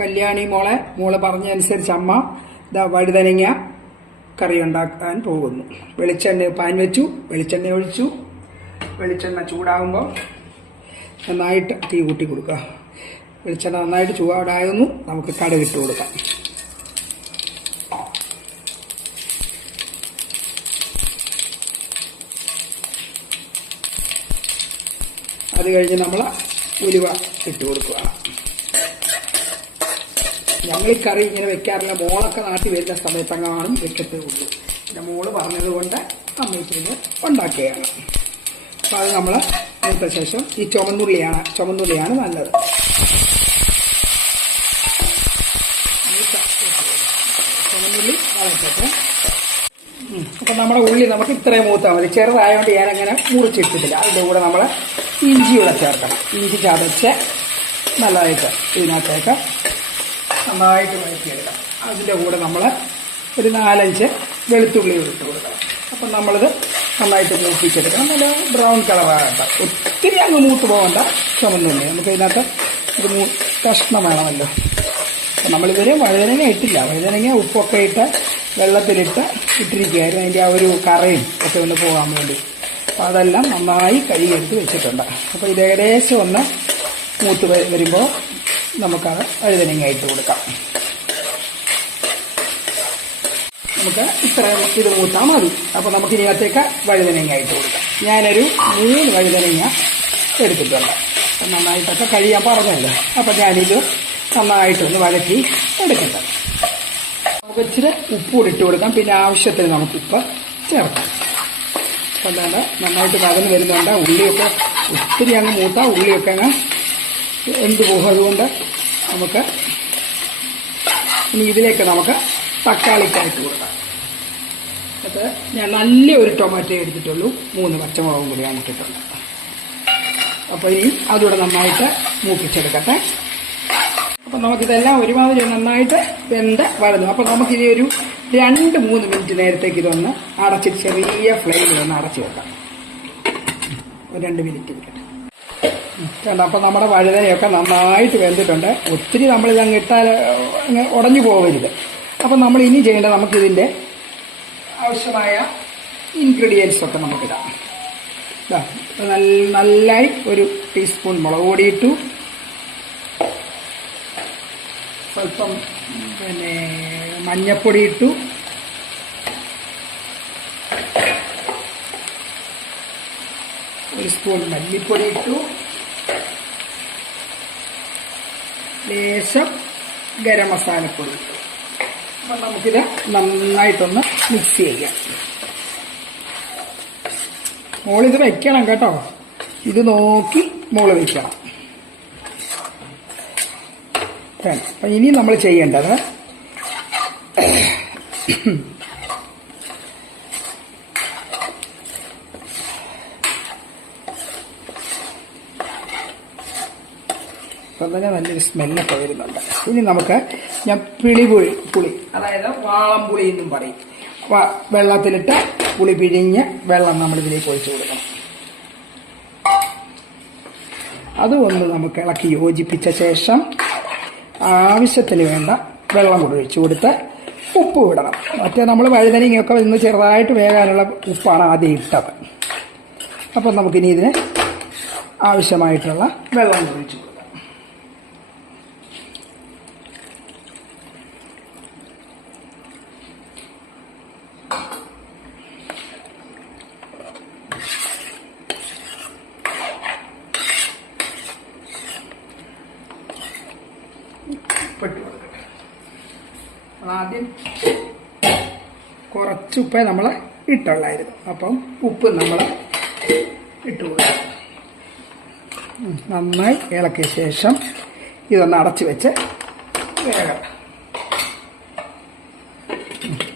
കല്യാണി മോളെ മോൾ പറഞ്ഞനുസരിച്ച് അമ്മ ഇതാ വഴുതനങ്ങ കറി ഉണ്ടാക്കാൻ പോകുന്നു. വെളിച്ചെണ്ണ പാൻ വെച്ചു വെളിച്ചെണ്ണ ഒഴിച്ചു. വെളിച്ചെണ്ണ ചൂടാകുമ്പോൾ നന്നായിട്ട് തീ കൂട്ടി കൊടുക്കുക. വെളിച്ചെണ്ണ നന്നായിട്ട് ചൂടാകുന്നു നമുക്ക് കടുകിട്ട് കൊടുക്കാം. അത് കഴിഞ്ഞ് നമ്മൾ ഉലുവ ഇട്ട് കൊടുക്കുക. ഞങ്ങൾ കറി ഇങ്ങനെ വെക്കാറില്ല. മോളൊക്കെ നാട്ടിൽ വരുന്ന സമയത്തെങ്ങാനും വെക്കത്തേ ഉള്ളൂ. പിന്നെ മോൾ പറഞ്ഞത് കൊണ്ട് അമ്മയ്ക്ക് ഉണ്ടാക്കുകയാണ് അപ്പോൾ അത് നമ്മൾ അതിനു ശേഷം ഈ ചുമന്നുള്ളിയാണ് ചുമന്നുള്ളിയാണ് നല്ലത്. ചുമന്നുള്ളി വളർത്തട്ടെ. അപ്പം നമ്മുടെ ഉള്ളി നമുക്ക് ഇത്രയും മൂത്താൽ മതി. ചെറുതായതുകൊണ്ട് ഞാനങ്ങനെ മുറിച്ചിട്ടില്ല അതിന്റെ കൂടെ നമ്മൾ ഇഞ്ചി കൂടെ ചേർക്കണം. ഇഞ്ചി ചതച്ച് നല്ലതായിട്ട് ഇതിനകത്തേക്ക് നന്നായിട്ട് വഴറ്റിയെടുക്കണം അതിന്റെ കൂടെ നമ്മൾ ഒരു നാലഞ്ച് വെളുത്തുള്ളി ഇട്ട് കൊടുക്കണം. അപ്പം നമ്മളിത് നന്നായിട്ട് മൂപ്പിച്ചെടുക്കണം. നല്ല ബ്രൗൺ കളറാകട്ടെ ഒത്തിരി അങ്ങ് മൂത്ത് പോകണ്ട. ചുമന്നുള്ളി നമുക്ക് ഇതിനകത്ത് ഒരു മൂ കഷ്ണം വേണമല്ലോ. അപ്പം നമ്മളിതുവരെ വഴുതനങ്ങ ഇട്ടില്ല. വഴുതനങ്ങ ഉപ്പൊക്കെ ഇട്ട് വെള്ളത്തിലിട്ട് ഇട്ടിരിക്കുകയായിരുന്നു. അതിന്റെ ആ ഒരു കറയും ഒക്കെ ഒന്ന് പോകാൻ വേണ്ടി. അപ്പം അതെല്ലാം നന്നായി കഴുകിയെടുത്ത് വെച്ചിട്ടുണ്ട്. അപ്പോൾ ഇത് ഏകദേശം ഒന്ന് മൂത്ത് വരുമ്പോൾ നമുക്കത് വഴുതനങ്ങ കൊടുക്കാം. നമുക്ക് ഇത്ര ഇത് മൂത്താൽ മതി. അപ്പോൾ നമുക്ക് ഇതിനകത്തേക്ക് വഴുതനങ്ങ ഇട്ട് കൊടുക്കാം. ഞാനൊരു മൂന്ന് വഴുതനങ്ങ എടുത്തിട്ടുണ്ട്. അപ്പം നന്നായിട്ടൊക്കെ കഴിയാൻ പറഞ്ഞല്ലോ. അപ്പം ഞാനിത് നന്നായിട്ടൊന്ന് വഴറ്റി എടുക്കട്ടെ. നമുക്ക് ഇച്ചിരി ഉപ്പ് കൂടി ഇട്ട് കൊടുക്കാം. പിന്നെ ആവശ്യത്തിന് നമുക്ക് ഉപ്പ് ചേർക്കാം. അപ്പം അല്ലാണ്ട് നന്നായിട്ട് വഴന്ന് വരുന്നുണ്ട്. ഉള്ളിയൊക്കെ ഒത്തിരി അങ്ങ് മൂത്താ ഉള്ളിയൊക്കെ അങ്ങ് എന്ത് പോകും? അതുകൊണ്ട് നമുക്ക് ഇനി ഇതിലേക്ക് നമുക്ക് തക്കാളിക്കായിട്ട് കൊടുക്കാം. അത് ഞാൻ നല്ല ഒരു ടൊമാറ്റോ എടുത്തിട്ടുള്ളൂ. മൂന്ന് പച്ചമുളകും കൂടി ഞാൻ ഇട്ടിട്ടുണ്ട്. അപ്പോൾ ഇനി അതുകൂടെ നന്നായിട്ട് മൂപ്പിച്ചെടുക്കട്ടെ. അപ്പം നമുക്കിതെല്ലാം ഒരുമാതിരി നന്നായിട്ട് വെന്ത് വരുന്നു അപ്പം നമുക്കിനി ഒരു രണ്ട് മൂന്ന് മിനിറ്റ് നേരത്തേക്ക് ഇതൊന്ന് അടച്ചിട്ട് ചെറിയ ഫ്ലെയിമിൽ ഒന്ന് അടച്ചു വെക്കാം. ഒരു രണ്ട് മിനിറ്റ് വിട്ടിട്ട് കണ്ട അപ്പം നമ്മുടെ വഴുതനയൊക്കെ നന്നായിട്ട് വെന്തിട്ടുണ്ട്. ഒത്തിരി നമ്മൾ അങ്ങ് ഇട്ടാൽ ഉടഞ്ഞു പോകരുത് അപ്പം നമ്മൾ ഇനി ചെയ്യേണ്ടത് നമുക്കിതിന്റെ ആവശ്യമായ ഇൻഗ്രീഡിയൻസ് ഒക്കെ നമുക്കിടാം. ഇതാ നല്ല നല്ലായി ഒരു ടീസ്പൂൺ മുളക് പൊടി ഇട്ടു. സ്വല്പം പിന്നെ മഞ്ഞപ്പൊടി ഇട്ടു. ഒരു സ്പൂൺ മല്ലിപ്പൊടി ഇട്ടു. ലേശം ഗരം മസാലപ്പൊടി. അപ്പം നമുക്കിത് നന്നായിട്ടൊന്ന് മിക്സ് ചെയ്യാം. മോളിത് വെക്കണം കേട്ടോ. ഇത് നോക്കി മോൾ വയ്ക്കണം. അപ്പം ഇനി നമ്മൾ ചെയ്യേണ്ടത് അപ്പം തന്നെ നല്ലൊരു സ്മെല്ലൊക്കെ വരുന്നുണ്ട്. ഇനി നമുക്ക് ഞാൻ പിളിപുളി പുളി അതായത് വാളംപുളി എന്നും പറയും. വെള്ളത്തിലിട്ട് പുളി പിഴിഞ്ഞ് വെള്ളം നമ്മൾ ഇതിലേക്ക് ഒഴിച്ചു കൊടുക്കണം. അതുകൊണ്ട് നമുക്ക് ഇളക്കി യോജിപ്പിച്ച ശേഷം ആവശ്യത്തിന് വേണ്ട വെള്ളം കൂടി ഒഴിച്ചു കൊടുത്ത് ഉപ്പ് വിടണം മറ്റേ നമ്മൾ വഴുതനങ്ങയൊക്കെ ഇന്ന് ചെറുതായിട്ട് വേകാനുള്ള ഉപ്പാണ് ആദ്യം ഇട്ടത്. അപ്പം നമുക്കിനി ഇതിന് ആവശ്യമായിട്ടുള്ള വെള്ളം ഒഴിച്ചു കൊടുക്കാം. ആദ്യം കുറച്ച് ഉപ്പേ നമ്മൾ ഇട്ടുള്ളായിരുന്നു. അപ്പം ഉപ്പ് നമ്മൾ ഇട്ട് കൊടുക്കും നന്നായി ഇളക്കിയ ശേഷം ഇതൊന്ന് അടച്ചു വെച്ച് വേഗം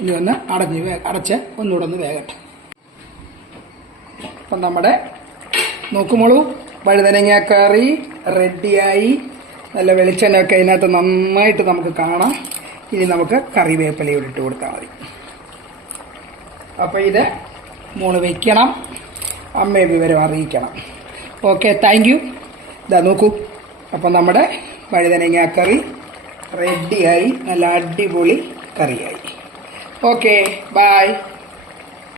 ഇതൊന്ന് അടഞ്ഞ് അടച്ച് ഒന്നുകൂടെ ഒന്ന് വേഗട്ടെ അപ്പം നമ്മുടെ നോക്കുമോളൂ വഴുതനങ്ങ കറി റെഡിയായി നല്ല വെളിച്ചെണ്ണയൊക്കെ അതിനകത്ത് നന്നായിട്ട് നമുക്ക് കാണാം. ഇനി നമുക്ക് കറിവേപ്പിലയോട് ഇട്ട് കൊടുത്താൽ മതി. അപ്പോൾ ഇത് മോൾ വയ്ക്കണം അമ്മയെ വിവരം അറിയിക്കണം. ഓക്കെ താങ്ക് യു ഇതാ നോക്കൂ. അപ്പം നമ്മുടെ വഴുതനങ്ങ കറി റെഡിയായി നല്ല അടിപൊളി കറിയായി. Okay bye